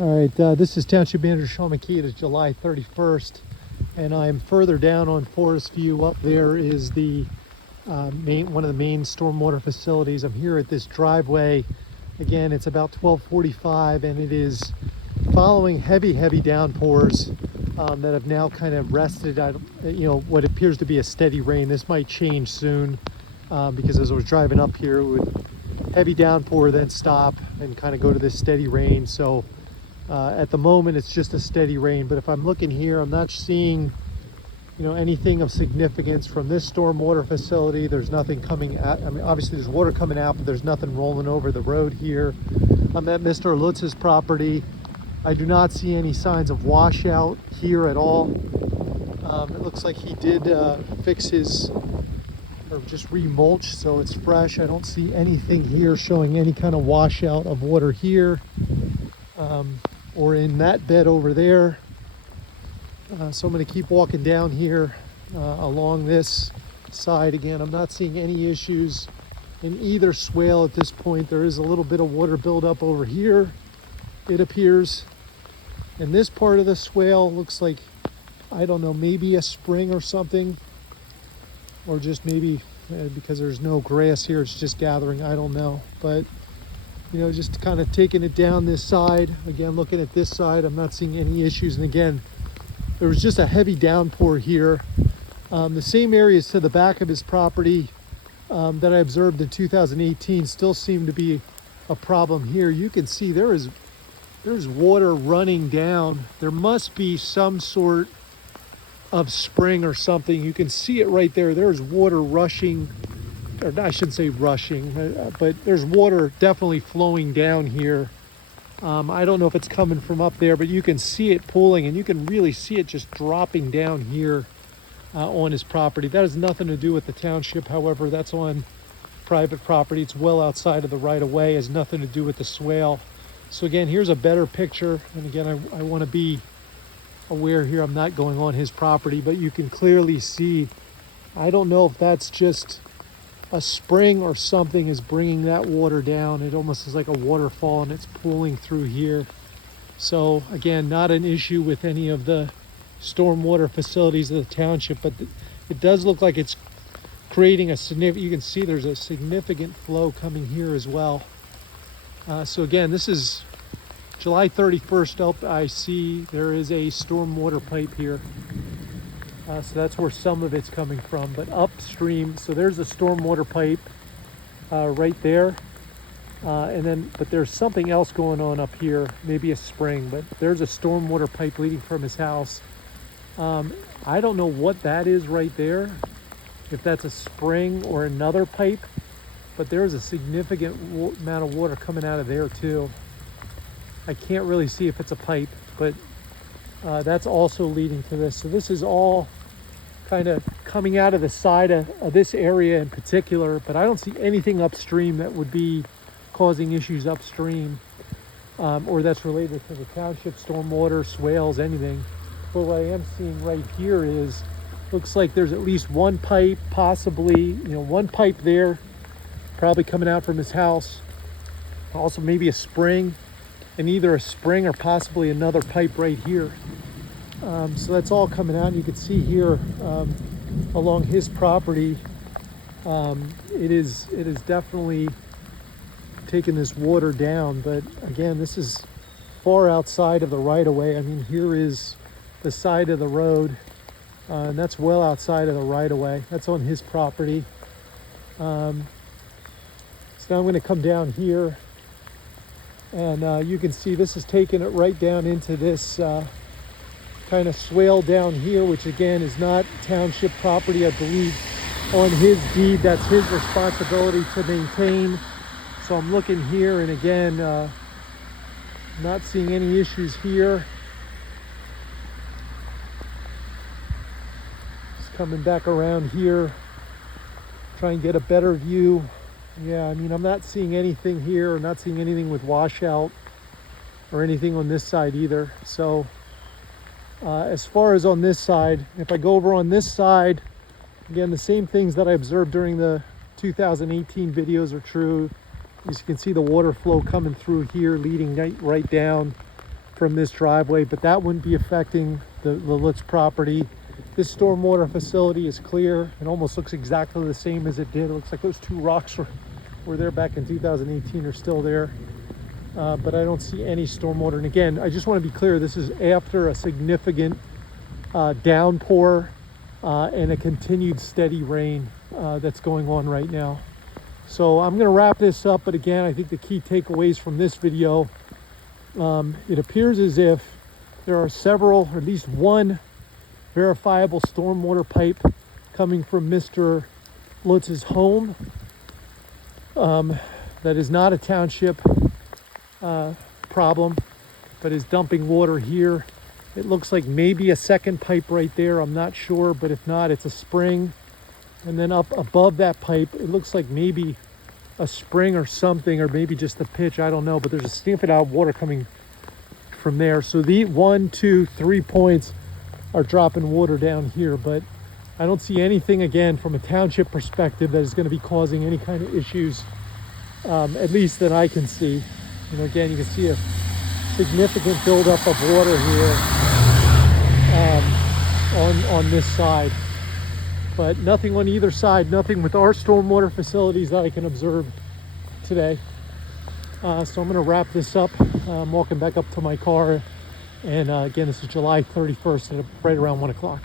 All right, this is Township Manager Sean McKee. It is July 31st, and I'm further down on Forest View. Up there is the one of the main stormwater facilities. I'm here at this driveway. Again, it's about 12:45, and it is following heavy downpours that have now kind of rested. What appears to be a steady rain. This might change soon because as I was driving up here, it would heavy downpour, then stop and kind of go to this steady rain. So at the moment, it's just a steady rain. But if I'm looking here, I'm not seeing, anything of significance from this stormwater facility. There's nothing coming out. I mean, obviously there's water coming out, but there's nothing rolling over the road here. I'm at Mr. Lutz's property. I do not see any signs of washout here at all. It looks like he did fix his, or just remulch, so it's fresh. I don't see anything here showing any kind of washout of water here. Or in that bed over there. So I'm going to keep walking down here along this side. Again, I'm not seeing any issues in either swale at this point. There is a little bit of water buildup over here, it appears. And this part of the swale looks like, I don't know, maybe a spring or something. Or just maybe because there's no grass here, it's just gathering, I don't know. But just kind of taking it down this side. Again, looking at this side, I'm not seeing any issues. And again, there was just a heavy downpour here. The same areas to the back of his property that I observed in 2018 still seem to be a problem here. You can see there's water running down. There must be some sort of spring or something. You can see it right there. There's water rushing, or I shouldn't say rushing, but there's water definitely flowing down here. I don't know if it's coming from up there, but you can see it pooling, and you can really see it just dropping down here on his property. That has nothing to do with the township. However, that's on private property. It's well outside of the right of way. It has nothing to do with the swale. So again, here's a better picture. And again, I want to be aware here. I'm not going on his property, but you can clearly see. I don't know if that's just a spring or something is bringing that water down. It almost is like a waterfall, and it's pooling through here. So again, not an issue with any of the stormwater facilities of the township, but it does look like it's creating a significant, you can see there's a significant flow coming here as well. So again, this is July 31st up. I see there is a stormwater pipe here. So that's where some of it's coming from, but upstream, so there's a stormwater pipe right there. But there's something else going on up here, maybe a spring, but there's a stormwater pipe leading from his house. I don't know what that is right there, if that's a spring or another pipe, but there's a significant amount of water coming out of there too. I can't really see if it's a pipe, but that's also leading to this. So this is all kind of coming out of the side of this area in particular, but I don't see anything upstream that would be causing issues upstream or that's related to the township, stormwater, swales, anything. But what I am seeing right here is, looks like there's at least one pipe, possibly, one pipe there, probably coming out from his house. Also maybe a spring, and either a spring or possibly another pipe right here. So that's all coming out. And you can see here along his property, it is definitely taking this water down. But again, this is far outside of the right of way. I mean, here is the side of the road, and that's well outside of the right of way. That's on his property. So now I'm going to come down here. And you can see this is taking it right down into this kind of swale down here, which again is not township property. I believe on his deed, that's his responsibility to maintain. So I'm looking here, and again, not seeing any issues here. Just coming back around here, try and get a better view. Yeah, I mean, I'm not seeing anything here. I'm not seeing anything with washout or anything on this side either. So as far as on this side, if I go over on this side, again, the same things that I observed during the 2018 videos are true. As you can see, the water flow coming through here, leading right down from this driveway, but that wouldn't be affecting the Lutz property. This stormwater facility is clear. It almost looks exactly the same as it did. It looks like those two rocks were there back in 2018 are still there. But I don't see any stormwater. And again, I just want to be clear, this is after a significant downpour and a continued steady rain that's going on right now. So I'm going to wrap this up, but again, I think the key takeaways from this video, it appears as if there are several, or at least one verifiable stormwater pipe coming from Mr. Lutz's home. That is not a township problem, but is dumping water here. It looks like maybe a second pipe right there. I'm not sure, but if not, it's a spring. And then up above that pipe, it looks like maybe a spring or something, or maybe just a pitch. I don't know, but there's a sniffing out water coming from there. So the 1, 2, 3 points are dropping water down here, but I don't see anything, again, from a township perspective that is going to be causing any kind of issues, at least that I can see. You know, again, you can see a significant buildup of water here on this side, but nothing on either side, nothing with our stormwater facilities that I can observe today. So I'm going to wrap this up. I'm walking back up to my car, and again, this is July 31st at right around 1 o'clock.